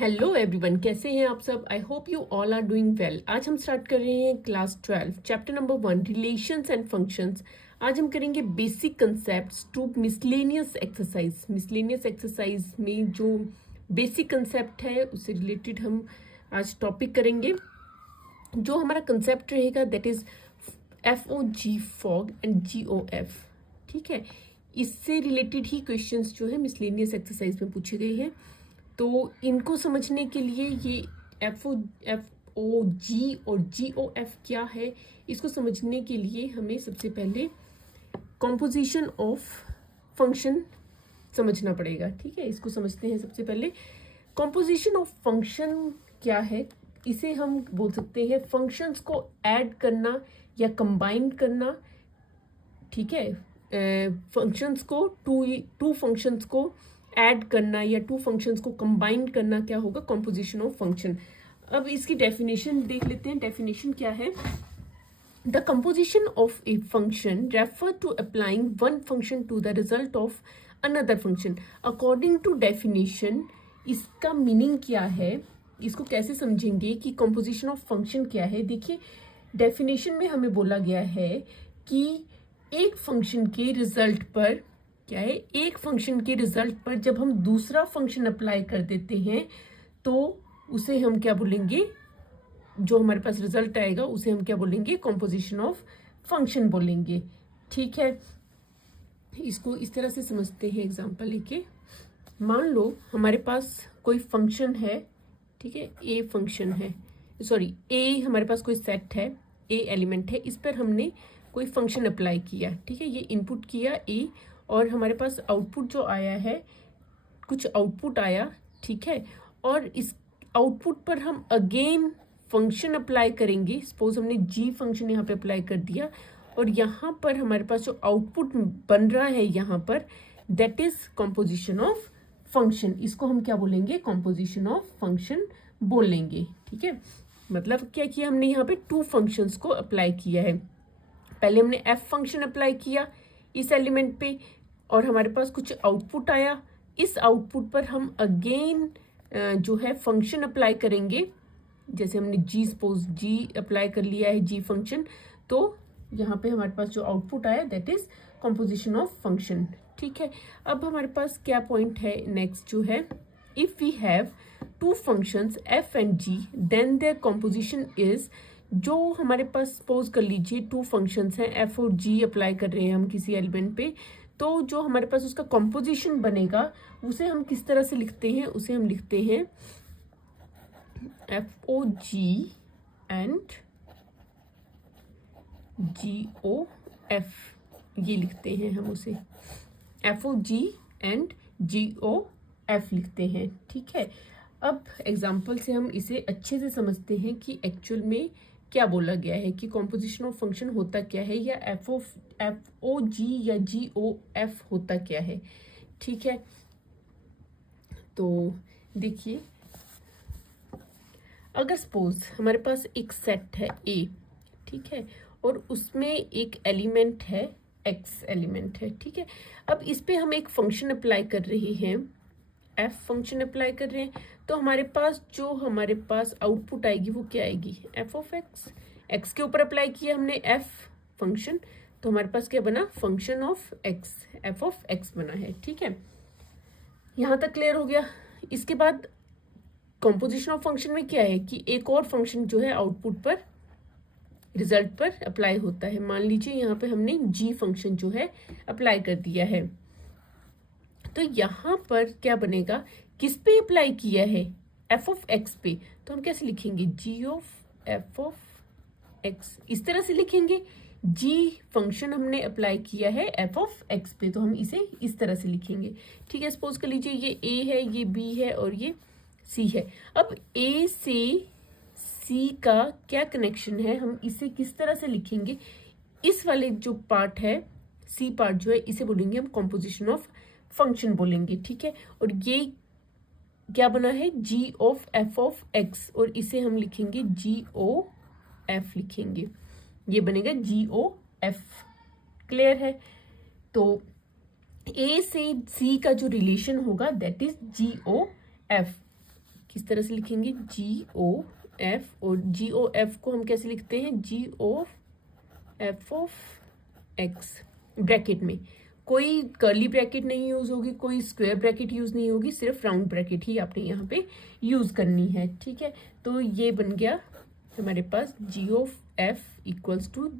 Hello everyone, कैसे हैं आप सब। I hope you all are doing well. आज हम स्टार्ट कर रहे हैं class 12 chapter number 1 relations and functions. आज हम करेंगे basic concepts to miscellaneous exercise. Miscellaneous exercise में जो बेसिक कंसेप्ट है उससे रिलेटेड हम आज टॉपिक करेंगे। जो हमारा कंसेप्ट रहेगा that is FOG fog and GOF। ठीक है, इससे रिलेटेड ही क्वेश्चंस जो है मिसलेनियस एक्सरसाइज में पूछे गए हैं। तो इनको समझने के लिए ये FOG और GOF क्या है, इसको समझने के लिए हमें सबसे पहले कॉम्पोजिशन ऑफ फंक्शन समझना पड़ेगा। ठीक है, इसको समझते हैं। सबसे पहले कॉम्पोजिशन ऑफ फंक्शन क्या है, इसे हम बोल सकते हैं फंक्शंस को ऐड करना या कंबाइन करना। ठीक है, फंक्शंस को टू फंक्शंस को ऐड करना या टू फंक्शंस को कंबाइन करना क्या होगा, कॉम्पोजिशन ऑफ फंक्शन। अब इसकी डेफिनेशन देख लेते हैं। डेफिनेशन क्या है? The composition of a function refer to applying one function to the result of another function. According to definition इसका मीनिंग क्या है, इसको कैसे समझेंगे कि कंपोजिशन ऑफ फंक्शन क्या है। देखिए, डेफिनेशन में हमें बोला गया है कि एक फंक्शन के रिजल्ट पर क्या है, एक फंक्शन के रिजल्ट पर जब हम दूसरा फंक्शन अप्लाई कर देते हैं तो उसे हम क्या बोलेंगे, जो हमारे पास रिजल्ट आएगा उसे हम क्या बोलेंगे, कॉम्पोजिशन ऑफ फंक्शन बोलेंगे। ठीक है, इसको इस तरह से समझते हैं एग्जांपल लेके। मान लो हमारे पास कोई फंक्शन है। ठीक है, ए फंक्शन है, सॉरी ए हमारे पास कोई सेट है, ए एलिमेंट है, इस पर हमने कोई फंक्शन अप्लाई किया। ठीक है, ये इनपुट किया ए और हमारे पास आउटपुट जो आया है, कुछ आउटपुट आया। ठीक है, और इस आउटपुट पर हम अगेन फंक्शन अप्लाई करेंगे। सपोज हमने जी फंक्शन यहाँ पे अप्लाई कर दिया और यहाँ पर हमारे पास जो आउटपुट बन रहा है यहाँ पर, that is composition of function. इसको हम क्या बोलेंगे, कॉम्पोजिशन ऑफ फंक्शन बोलेंगे। ठीक है, मतलब क्या किया हमने, यहाँ पे टू फंक्शंस को अप्लाई किया है। पहले हमने एफ फंक्शन अप्लाई किया इस एलिमेंट पे और हमारे पास कुछ आउटपुट आया। इस आउटपुट पर हम अगेन जो है फंक्शन अप्लाई करेंगे। जैसे हमने जी, सपोज जी अप्लाई कर लिया है, जी फंक्शन, तो यहाँ पे हमारे पास जो आउटपुट आया that is composition of function. ठीक है, अब हमारे पास क्या पॉइंट है नेक्स्ट जो है, if we have two functions f and g then their composition is. जो हमारे पास सपोज कर लीजिए टू फंक्शंस हैं, एफ और जी अप्लाई कर रहे हैं हम किसी एलिमेंट पे, तो जो हमारे पास उसका कॉम्पोजिशन बनेगा उसे हम किस तरह से लिखते हैं, उसे हम लिखते हैं FOG एंड GOF। ये लिखते हैं हम उसे, FOG एंड GOF लिखते हैं। ठीक है, अब एग्जाम्पल से हम इसे अच्छे से समझते हैं कि एक्चुअल में क्या बोला गया है, कि कॉम्पोजिशन ऑफ फंक्शन होता क्या है, या FOG या GOF होता क्या है। ठीक है, तो देखिए, अगर सपोज हमारे पास एक सेट है A, ठीक है, और उसमें एक एलिमेंट है X एलिमेंट है। ठीक है, अब इस पे हम एक फंक्शन अप्लाई कर रहे हैं, F फंक्शन अप्लाई कर रहे हैं, तो हमारे पास जो हमारे पास आउटपुट आएगी वो क्या आएगी, f ऑफ x के ऊपर अप्लाई किया हमने f फंक्शन, तो हमारे पास क्या बना, function of x, f of x बना है। ठीक है, यहाँ तक क्लियर हो गया। इसके बाद कॉम्पोजिशन ऑफ फंक्शन में क्या है कि एक और फंक्शन जो है आउटपुट पर, रिजल्ट पर अप्लाई होता है। मान लीजिए यहाँ पे हमने g फंक्शन जो है अप्लाई कर दिया है, तो यहाँ पर क्या बनेगा, किस पे अप्लाई किया है, f ऑफ x पे, तो हम कैसे लिखेंगे, g of f of x, इस तरह से लिखेंगे। g फंक्शन हमने अप्लाई किया है f ऑफ x पे, तो हम इसे इस तरह से लिखेंगे। ठीक है, सपोज कर लीजिए ये a है, ये b है और ये c है। अब a से c का क्या कनेक्शन है, हम इसे किस तरह से लिखेंगे, इस वाले जो पार्ट है, c पार्ट जो है, इसे बोलेंगे हम कॉम्पोजिशन ऑफ फंक्शन बोलेंगे। ठीक है, और ये क्या बना है, g of f of x, और इसे हम लिखेंगे GOF लिखेंगे, ये बनेगा GOF। क्लियर है? तो A से C का जो रिलेशन होगा दैट इज GOF। किस तरह से लिखेंगे, जी ओ एफ, और जी ओ एफ को हम कैसे लिखते हैं, g o f of x, bracket में कोई कर्ली ब्रैकेट नहीं यूज होगी, कोई स्क्वायर ब्रैकेट यूज नहीं होगी, सिर्फ राउंड ब्रैकेट ही आपने यहाँ पे यूज करनी है, ठीक है। तो ये बन गया हमारे पास जी ऑफ एफ इक्वल्स टू,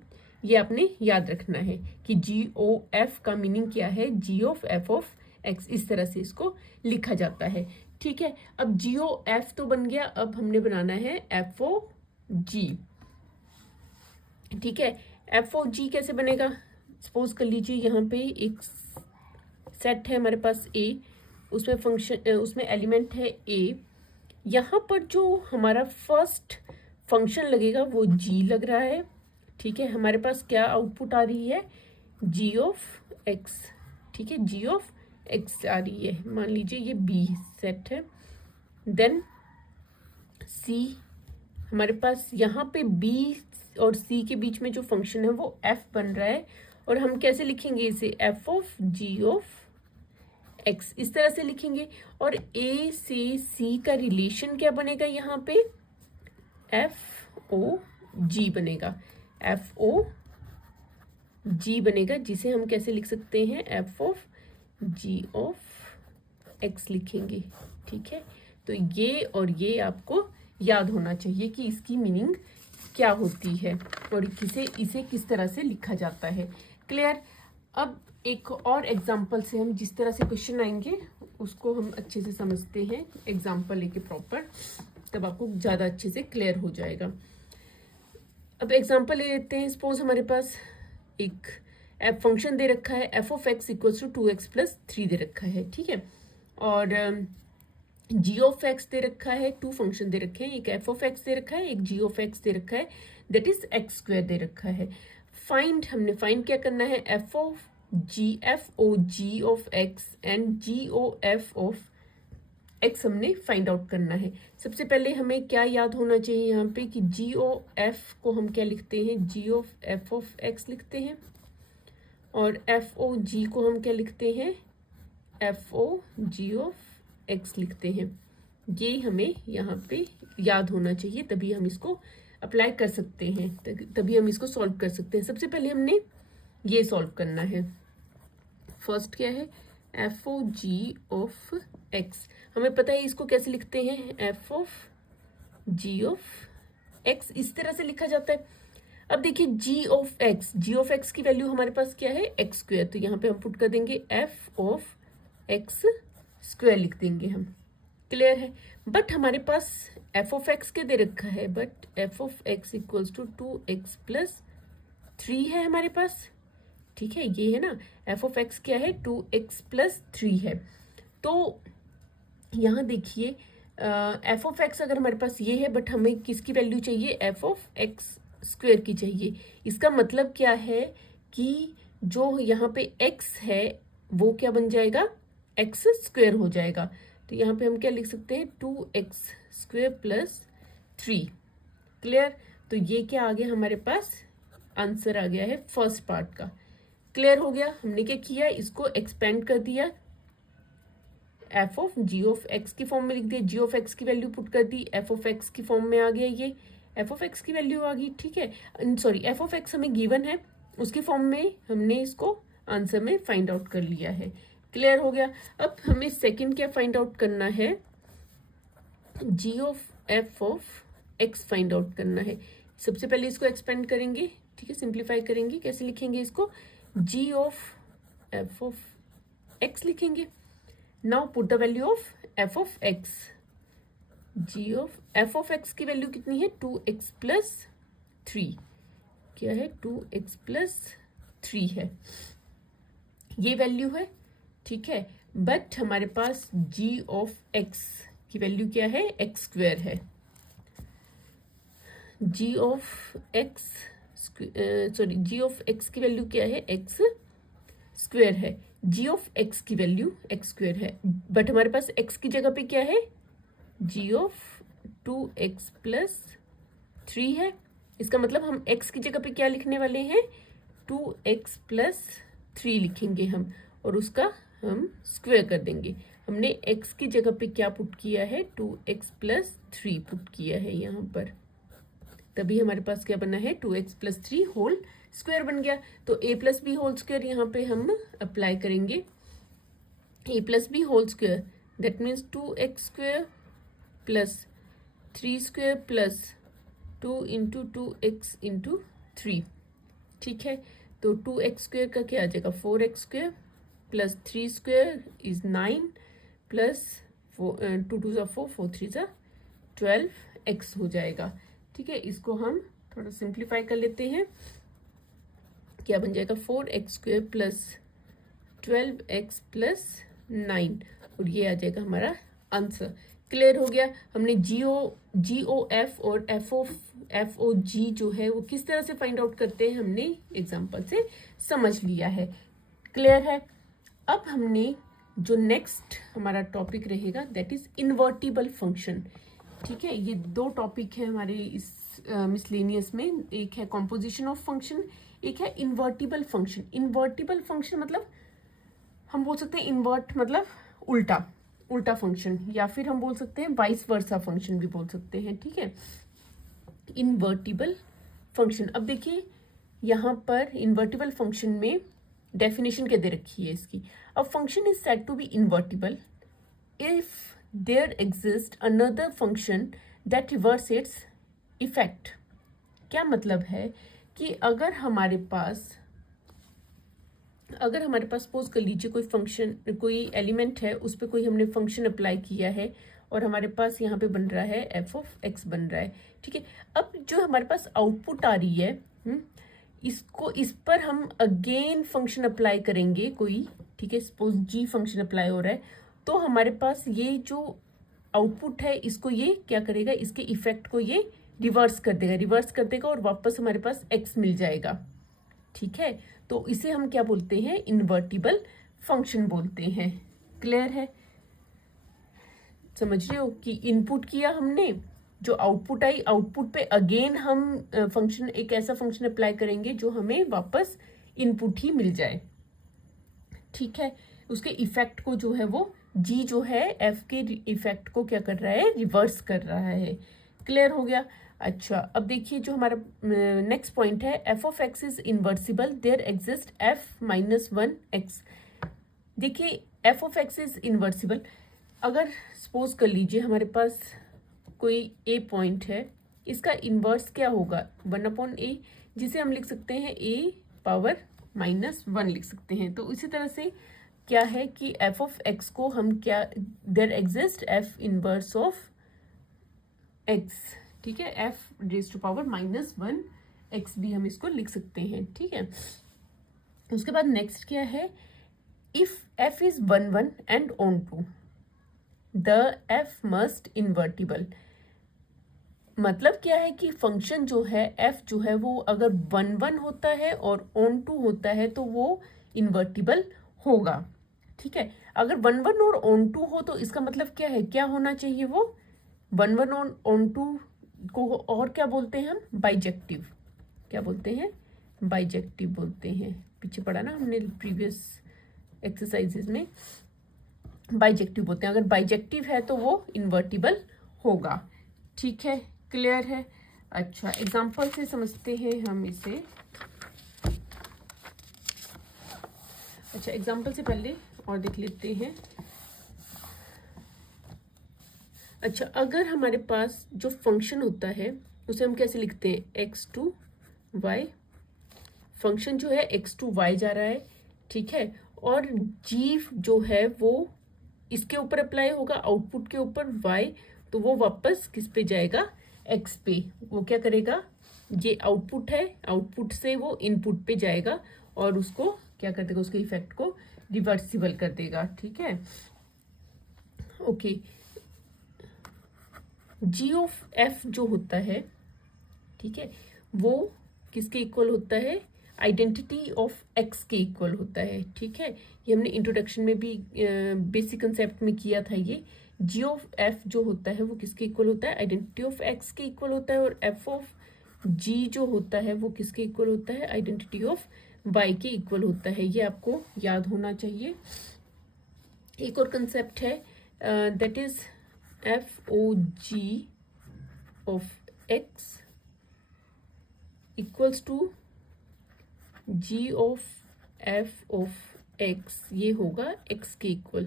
ये आपने याद रखना है कि जी ओ एफ का मीनिंग क्या है, g of f of x, इस तरह से इसको लिखा जाता है, ठीक है। अब जी ओ एफ तो बन गया, अब हमने बनाना है एफ ओ जी, ठीक है। एफ ओ जी कैसे बनेगा, सपोज कर लीजिए यहाँ पे एक सेट है हमारे पास ए, उसमें फंक्शन, उसमें एलिमेंट है ए, यहाँ पर जो हमारा फर्स्ट फंक्शन लगेगा वो जी लग रहा है, ठीक है। हमारे पास क्या आउटपुट आ रही है, जी ऑफ एक्स, ठीक है, जी ऑफ एक्स आ रही है, मान लीजिए ये बी सेट है। देन सी, हमारे पास यहाँ पे बी और सी के बीच में जो फंक्शन है वो एफ बन रहा है, और हम कैसे लिखेंगे इसे, f of g of x, इस तरह से लिखेंगे। और ए से सी का रिलेशन क्या बनेगा यहाँ पे, एफ ओ जी बनेगा, एफ ओ जी बनेगा, जिसे हम कैसे लिख सकते हैं, f of g of x लिखेंगे, ठीक है। तो ये और ये आपको याद होना चाहिए कि इसकी मीनिंग क्या होती है और इसे किस तरह से लिखा जाता है, क्लियर। अब एक और एग्जाम्पल से हम जिस तरह से क्वेश्चन आएंगे उसको हम अच्छे से समझते हैं, एग्जाम्पल लेके प्रॉपर, तब आपको ज़्यादा अच्छे से क्लियर हो जाएगा। अब एग्जाम्पल ले लेते हैं, सपोज हमारे पास एक एफ फंक्शन दे रखा है, f of x equals to 2x + 3 दे रखा है, ठीक है। और जी ऑफ एक्स दे रखा है, टू फंक्शन दे रखे हैं, एक एफ ऑफ एक्स दे रखा है, एक जी ऑफ एक्स दे रखा है, दैट इज एक्स स्क्वायर दे रखा है। हमने फाइंड क्या करना है, f of g of x and g o f of x हमने फाइंड आउट करना है। सबसे पहले हमें क्या याद होना चाहिए यहाँ पे कि जी ओ एफ को हम क्या लिखते हैं, जी ऑफ एफ ऑफ एक्स लिखते हैं, और एफ ओ जी को हम क्या लिखते हैं, f o g of x लिखते हैं। ये हमें यहाँ पे याद होना चाहिए, तभी हम इसको अप्लाई कर सकते हैं, तभी हम इसको सॉल्व कर सकते हैं। सबसे पहले हमने ये सॉल्व करना है। फर्स्ट क्या है, f o g of x, हमें पता है इसको कैसे लिखते हैं, f of g of x, इस तरह से लिखा जाता है। अब देखिए जी ऑफ एक्स की वैल्यू हमारे पास क्या है, एक्स स्क्वायर, तो यहाँ पे हम पुट कर देंगे एफ ऑफ एक्स स्क्वायर लिख देंगे हम, क्लियर है। बट हमारे पास एफ ऑफ एक्स के दे रखा है, but f of x equals to 2x + 3 है हमारे पास, ठीक है, ये है ना, एफ ऑफ एक्स क्या है, 2x + 3 है। तो यहाँ देखिए एफ ऑफ एक्स अगर हमारे पास ये है, बट हमें किसकी वैल्यू चाहिए, एफ ऑफ एक्स स्क्वायर की चाहिए। इसका मतलब क्या है कि जो यहाँ पे x है वो क्या बन जाएगा, एक्स स्क्वायर हो जाएगा। तो यहाँ पे हम क्या लिख सकते हैं, 2x² + 3, क्लियर। तो ये क्या आ गया हमारे पास, आंसर आ गया है फर्स्ट पार्ट का, क्लियर हो गया। हमने क्या किया, इसको एक्सपेंड कर दिया, f of g of x की फॉर्म में लिख दिया, जी ऑफ एक्स की वैल्यू पुट कर दी, एफ ऑफ एक्स की फॉर्म में आ गया, ये एफ ऑफ एक्स की वैल्यू आ गई, ठीक है। सॉरी, एफ ऑफ एक्स हमें गिवन है, उसकी फॉर्म में हमने इसको आंसर में फाइंड आउट कर लिया है, क्लियर हो गया। अब हमें सेकंड क्या फाइंड आउट करना है, g of f of x find out करना है। सबसे पहले इसको एक्सपेंड करेंगे, ठीक है, सिंप्लीफाई करेंगे, कैसे लिखेंगे इसको, g of f of x लिखेंगे। Now put the value of f of x, g of f of x की वैल्यू कितनी है, 2x + 3, क्या है, 2x + 3 है, ये वैल्यू है, ठीक है। बट हमारे पास जी ऑफ एक्स की वैल्यू क्या है, एक्स स्क्वायर है, जी ऑफ एक्स की वैल्यू क्या है, एक्स स्क्वायर है, जी ऑफ एक्स की वैल्यू एक्स स्क्वायर है, बट हमारे पास एक्स की जगह पे क्या है, जी ऑफ 2x + 3 है। इसका मतलब हम x की जगह पे क्या लिखने वाले हैं, 2x + 3 लिखेंगे हम, और उसका हम स्क्वायर कर देंगे। हमने x की जगह पे क्या पुट किया है, 2x+3 पुट किया है यहाँ पर, तभी हमारे पास क्या बना है, 2x+3 होल स्क्वायर बन गया। तो a+b होल स्क्वायर यहाँ पे हम अप्लाई करेंगे, a+b whole square that means 2x² plus 3² plus 2 × 2x × 3, ठीक है। तो 2x² का क्या आ जाएगा, 4x² प्लस 3² इज 9 प्लस 2 2 ज़ा 4, 4 3 ज़ा 12x हो जाएगा, ठीक है। इसको हम थोड़ा सिंप्लीफाई कर लेते हैं, क्या बन जाएगा, 4x² प्लस 12x प्लस 9, और ये आ जाएगा हमारा आंसर। क्लियर हो गया। हमने GOF और FOG जो है वो किस तरह से फाइंड आउट करते हैं हमने एग्जाम्पल से समझ लिया है। क्लियर है। अब हमने जो नेक्स्ट हमारा टॉपिक रहेगा दैट इज इन्वर्टिबल फंक्शन, ठीक है। ये दो टॉपिक है हमारे इस मिसलेनियस में, एक है कॉम्पोजिशन ऑफ फंक्शन, एक है इन्वर्टिबल फंक्शन। इन्वर्टिबल फंक्शन मतलब हम बोल सकते हैं इन्वर्ट मतलब उल्टा फंक्शन, या फिर हम बोल सकते हैं वाइस वर्सा फंक्शन भी बोल सकते हैं, ठीक है। इन्वर्टिबल फंक्शन, अब देखिए यहाँ पर इन्वर्टिबल फंक्शन में डेफिनेशन क्या दे रखी है इसकी। A function is said to be invertible if there exist another function that reverse its effect. क्या मतलब है कि अगर हमारे पास सपोज कर लीजिए कोई फंक्शन, कोई एलिमेंट है, उस पर कोई हमने फंक्शन अप्लाई किया है और हमारे पास यहाँ पे बन रहा है f(x) बन रहा है, ठीक है। अब जो हमारे पास आउटपुट आ रही है इस पर हम अगेन फंक्शन अप्लाई करेंगे कोई, ठीक है। सपोज g फंक्शन अप्लाई हो रहा है, तो हमारे पास ये जो आउटपुट है इसको ये क्या करेगा, इसके इफेक्ट को ये रिवर्स कर देगा और वापस हमारे पास x मिल जाएगा, ठीक है। तो इसे हम क्या बोलते हैं, इन्वर्टिबल फंक्शन बोलते हैं। क्लियर है, समझ रहे हो कि इनपुट किया हमने, जो आउटपुट आई, आउटपुट पे अगेन हम फंक्शन, एक ऐसा फंक्शन अप्लाई करेंगे जो हमें वापस इनपुट ही मिल जाए, ठीक है। उसके इफेक्ट को जो है वो जी जो है एफ के इफेक्ट को क्या कर रहा है, रिवर्स कर रहा है। क्लियर हो गया। अच्छा, अब देखिए जो हमारा नेक्स्ट पॉइंट है, f(x) is इन्वर्सिबल there exist f-1x। देखिए f(x) इज इन्वर्सिबल, अगर सपोज कर लीजिए हमारे पास कोई a पॉइंट है, इसका इन्वर्स क्या होगा, 1/a, जिसे हम लिख सकते हैं a⁻−1 लिख सकते हैं। तो इसी तरह से क्या है कि f(x) को हम क्या, देयर एग्जिस्ट f⁻⁻(x), ठीक है, f⁻⁻1x भी हम इसको लिख सकते हैं, ठीक है। उसके बाद नेक्स्ट क्या है, if f is 1 and onto the f must invertible. मतलब क्या है कि फंक्शन जो है f जो है वो अगर 1 होता है और ऑन2 होता है तो वो इन्वर्टिबल होगा, ठीक है। अगर 1 और ऑन2 हो तो इसका मतलब क्या है, क्या होना चाहिए, वो 1 और ऑन2 को और क्या बोलते हैं हम, बाइजेक्टिव। क्या बोलते हैं, बाइजेक्टिव बोलते हैं। पीछे पढ़ा ना हमने प्रीवियस एक्सरसाइजेज में, बाइजेक्टिव बोलते हैं। अगर बाइजेक्टिव है तो वो इन्वर्टिबल होगा, ठीक है। क्लियर है। अच्छा, एग्जांपल से समझते हैं हम इसे। अच्छा, एग्जांपल से पहले और देख लेते हैं। अच्छा, अगर हमारे पास जो फंक्शन होता है उसे हम कैसे लिखते हैं, x2y। फंक्शन जो है x2y जा रहा है, ठीक है, और g जो है वो इसके ऊपर अप्लाई होगा, आउटपुट के ऊपर y, तो वो वापस किस पे जाएगा, x पे। वो क्या करेगा, ये आउटपुट है, आउटपुट से वो इनपुट पे जाएगा और उसको क्या कर देगा, उसके इफेक्ट को रिवर्सिबल कर देगा, ठीक है। ओके, g(f) जो होता है, ठीक है, वो किसके इक्वल होता है, आइडेंटिटी ऑफ x के इक्वल होता है, ठीक है। ये हमने इंट्रोडक्शन में भी बेसिक कंसेप्ट में किया था। ये g(f) जो होता है वो किसके इक्वल होता है, आइडेंटिटी ऑफ x के इक्वल होता है, और f(g) जो होता है वो किसके इक्वल होता है, आइडेंटिटी ऑफ y के इक्वल होता है। ये आपको याद होना चाहिए। एक और कंसेप्ट है, that is FOG of x equals to G of F of x, ये होगा x के इक्वल।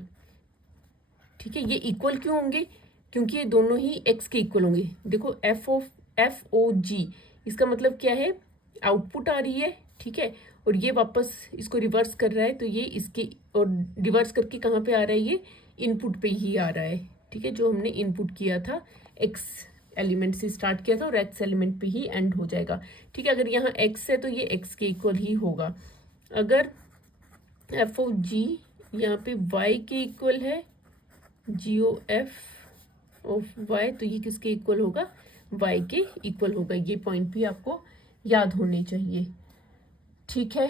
ठीक है, ये इक्वल क्यों होंगे? क्योंकि ये दोनों ही x के इक्वल होंगे। देखो FOG इसका मतलब क्या है, आउटपुट आ रही है, ठीक है, और ये वापस इसको रिवर्स कर रहा है, तो ये इसके और रिवर्स करके कहाँ पे आ रहा है, ये इनपुट पे ही आ रहा है। ठीक है, जो हमने इनपुट किया था x एलिमेंट से स्टार्ट किया था और x एलिमेंट पे ही एंड हो जाएगा। ठीक है, अगर यहाँ x है तो ये x के इक्वल ही होगा। अगर FOG यहाँ पे y के इक्वल है, GOF ऑफ y, तो ये किसके इक्वल होगा, y के इक्वल होगा। ये पॉइंट भी आपको याद होने चाहिए। ठीक है,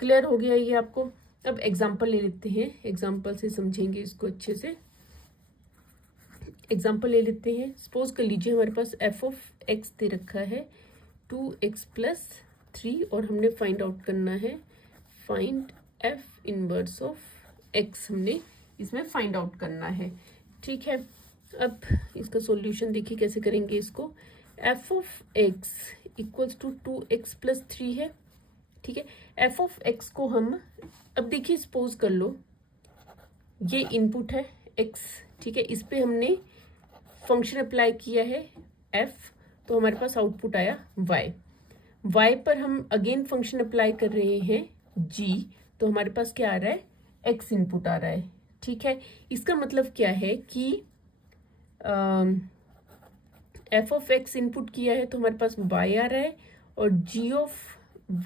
क्लियर हो गया ये आपको। अब एग्जाम्पल ले लेते हैं, एग्जाम्पल से समझेंगे इसको अच्छे से। एग्जाम्पल ले लेते हैं। सपोज कर लीजिए हमारे पास f ऑफ x दे रखा है 2x प्लस 3 और हमने फाइंड आउट करना है, find f inverse of x हमने इसमें फाइंड आउट करना है। ठीक है, अब इसका सॉल्यूशन देखिए कैसे करेंगे इसको। f of x equals to 2x plus 3 है। ठीक है, f ऑफ x को हम, अब देखिए सपोज कर लो ये इनपुट है x, ठीक है, इस पे हमने फंक्शन अप्लाई किया है f, तो हमारे पास आउटपुट आया y पर हम अगेन फंक्शन अप्लाई कर रहे हैं g, तो हमारे पास क्या आ रहा है, x इनपुट आ रहा है। ठीक है, इसका मतलब क्या है कि f ऑफ x इनपुट किया है तो हमारे पास y आ रहा है, और g ऑफ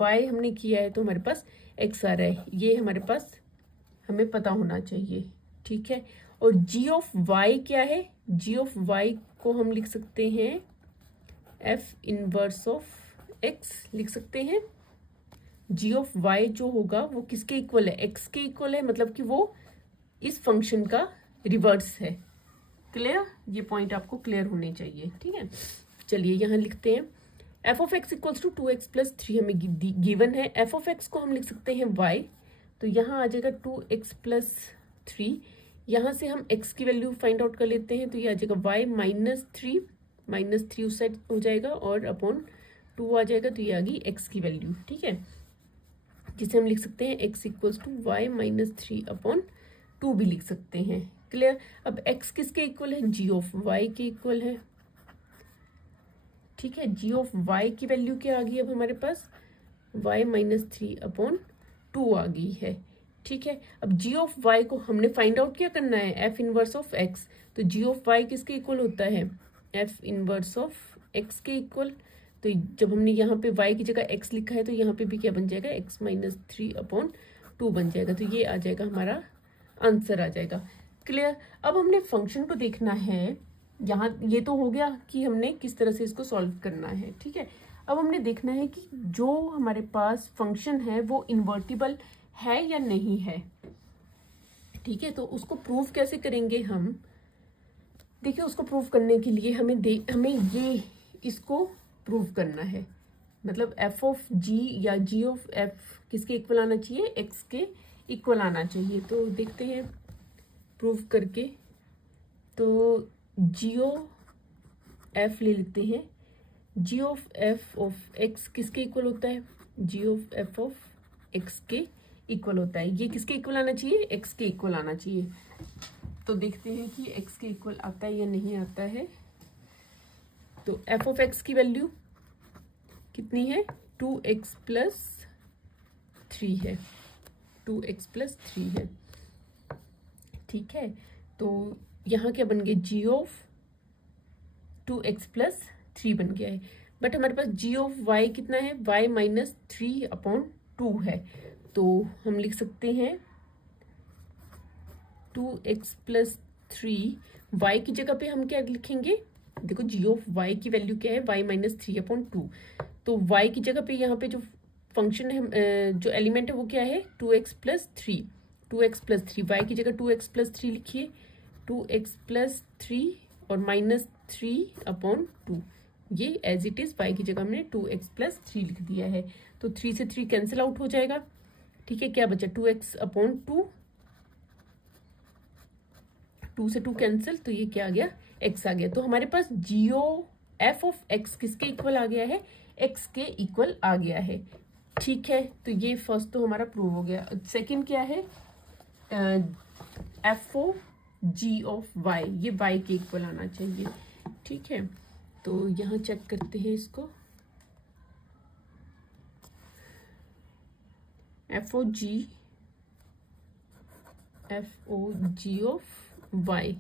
y हमने किया है तो हमारे पास x आ रहा है। ये हमारे पास हमें पता होना चाहिए। ठीक है, और g ऑफ y क्या है, g ऑफ y को हम लिख सकते हैं f इनवर्स ऑफ x लिख सकते हैं। g ऑफ y जो होगा वो किसके इक्वल है, x के इक्वल है, मतलब कि वो इस फंक्शन का रिवर्स है। क्लियर, ये पॉइंट आपको क्लियर होने चाहिए। ठीक है, चलिए यहाँ लिखते हैं f of x equals to 2x plus 3 हमें गिवन है। f ऑफ x को हम लिख सकते हैं y, तो यहाँ आ जाएगा 2x प्लस 3, यहाँ से हम x की वैल्यू फाइंड आउट कर लेते हैं, तो ये आ जाएगा y माइनस थ्री उस साइड हो जाएगा और अपॉन 2 आ जाएगा, तो ये आ गई x की वैल्यू। ठीक है, जिसे हम लिख सकते हैं x equals to y minus 3 upon 2 भी लिख सकते हैं। क्लियर, अब x किसके इक्वल है, g ऑफ y के इक्वल है। ठीक है, g ऑफ y की वैल्यू क्या आ गई, अब हमारे पास y माइनस 3 अपॉन 2 आ गई है। ठीक है, अब g ऑफ y को हमने फाइंड आउट क्या करना है, f इनवर्स ऑफ x, तो g ऑफ y किसके इक्वल होता है, f इनवर्स ऑफ x के इक्वल। तो जब हमने यहाँ पे y की जगह x लिखा है तो यहाँ पे भी क्या बन जाएगा, x माइनस 3 अपॉन 2 बन जाएगा, तो ये आ जाएगा हमारा आंसर आ जाएगा। क्लियर, अब हमने फंक्शन को देखना है। यहाँ ये तो हो गया कि हमने किस तरह से इसको सॉल्व करना है। ठीक है, अब हमने देखना है कि जो हमारे पास फंक्शन है वो इन्वर्टिबल है या नहीं है। ठीक है, तो उसको प्रूव कैसे करेंगे हम, देखिए उसको प्रूव करने के लिए हमें ये इसको प्रूव करना है, मतलब f ऑफ g या g ऑफ f किसके इक्वल आना चाहिए, x के इक्वल आना चाहिए। तो देखते हैं प्रूव करके, तो g ऑफ f ले लेते हैं, g of f of x किसके इक्वल होता है, g of f of x के इक्वल होता है। ये किसके इक्वल आना चाहिए, x के इक्वल आना चाहिए। तो देखते हैं कि x के इक्वल आता है या नहीं आता है। तो f ऑफ x की वैल्यू कितनी है, 2x प्लस 3 है, 2x प्लस 3 है। ठीक है, तो यहाँ क्या बन गया, g ऑफ 2x प्लस 3 बन गया है, बट हमारे पास g ऑफ y कितना है, y माइनस 3 अपॉन 2 है, तो हम लिख सकते हैं 2x प्लस 3, y की जगह पे हम क्या लिखेंगे, देखो g ऑफ y की वैल्यू क्या है, y माइनस 3 अपॉन 2, तो y की जगह पे यहाँ पे जो फंक्शन है, जो एलिमेंट है वो क्या है, 2x plus 3, 2x plus 3, y की जगह 2x प्लस 3 लिखिए, 2x प्लस 3 और माइनस 3 अपॉन 2, ये एज इट इज y की जगह हमने 2x प्लस 3 लिख दिया है, तो 3 से 3 कैंसिल आउट हो जाएगा। ठीक है, क्या बचा, 2x अपॉन 2 2 से 2 कैंसिल, तो ये क्या आ गया, x आ गया। तो हमारे पास जीओ एफ ऑफ x किसके इक्वल आ गया है, x के इक्वल आ गया है। ठीक है, तो ये फर्स्ट तो हमारा प्रूव हो गया। सेकंड क्या है, f o g of y, ये y के इक्वल आना चाहिए। ठीक है, तो यहाँ चेक करते हैं इसको, f o g of y,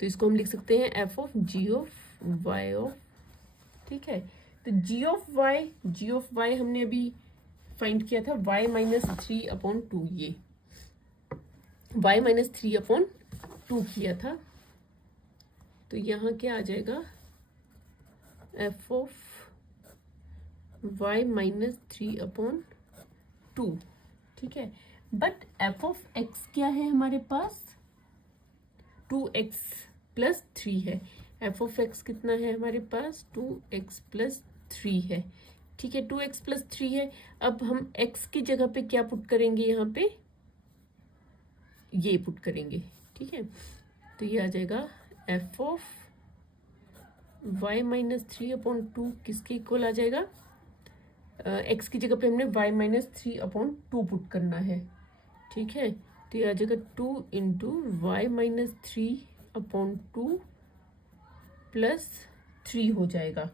तो इसको हम लिख सकते हैं f of g of y of, ठीक है। तो जी ऑफ y हमने अभी फाइंड किया था y माइनस 3/2, ये y माइनस 3/2 किया था। तो यहाँ क्या आ जाएगा, एफ ऑफ y माइनस 3/2, ठीक है। बट एफ ऑफ x क्या है हमारे पास, 2x प्लस 3 है। एफ ऑफ x कितना है हमारे पास, 2x प्लस 3 है। ठीक है, 2x प्लस 3 है। अब हम x की जगह पे क्या पुट करेंगे, यहाँ पे ये पुट करेंगे। ठीक है, तो ये आ जाएगा एफ ऑफ y माइनस 3/2 किसके इक्वल आ जाएगा, x की जगह पे हमने y माइनस 3/2 पुट करना है। ठीक है, तो ये आ जाएगा 2 इंटू वाई माइनस 3/2 प्लस 3 हो जाएगा,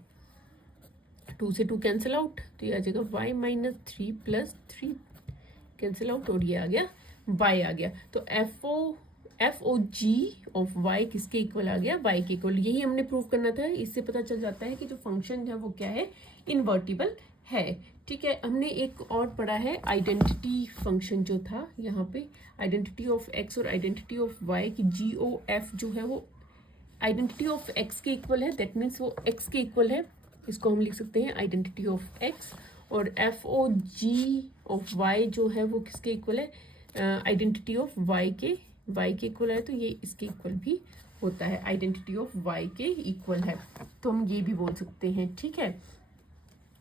2 से 2 कैंसिल आउट, तो ये आ जाएगा y minus 3 plus 3 cancel out, और ये आ गया y आ गया। तो f o g of y किसके इक्वल आ गया, y के इक्वल। यही हमने प्रूव करना था। इससे पता चल जाता है कि जो फंक्शन है वो क्या है, इन्वर्टिबल है। ठीक है, हमने एक और पढ़ा है आइडेंटिटी फंक्शन जो था यहाँ पे, आइडेंटिटी ऑफ x और आइडेंटिटी ऑफ y की जी ओ एफ जो है वो आइडेंटिटी ऑफ x के इक्वल है, दैट मीन्स वो x के इक्वल है। इसको हम लिख सकते हैं आइडेंटिटी ऑफ x, और f o g of y जो है वो किसके इक्वल है, आइडेंटिटी ऑफ y के इक्वल है। तो ये इसके इक्वल भी होता है, आइडेंटिटी ऑफ y के इक्वल है, तो हम ये भी बोल सकते हैं। ठीक है,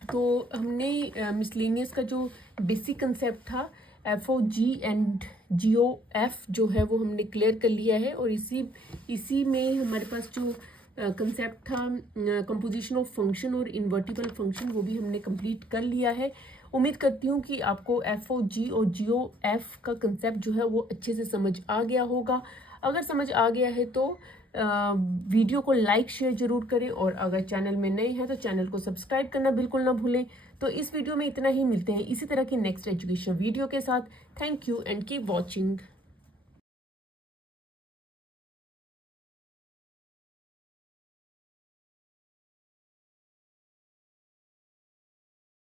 तो हमने मिसलेनियस का जो बेसिक कंसेप्ट था f o g and g o f जो है वो हमने क्लियर कर लिया है, और इसी में हमारे पास जो कंसेप्ट था कंपोजिशन ऑफ फंक्शन और इन्वर्टिबल फंक्शन, वो भी हमने कंप्लीट कर लिया है। उम्मीद करती हूँ कि आपको एफ ओ जी और जी ओ एफ का कंसेप्ट जो है वो अच्छे से समझ आ गया होगा। अगर समझ आ गया है तो वीडियो को लाइक शेयर जरूर करें, और अगर चैनल में नए हैं तो चैनल को सब्सक्राइब करना बिल्कुल ना भूलें। तो इस वीडियो में इतना ही, मिलते हैं इसी तरह की नेक्स्ट एजुकेशन वीडियो के साथ। Thank you and keep watching.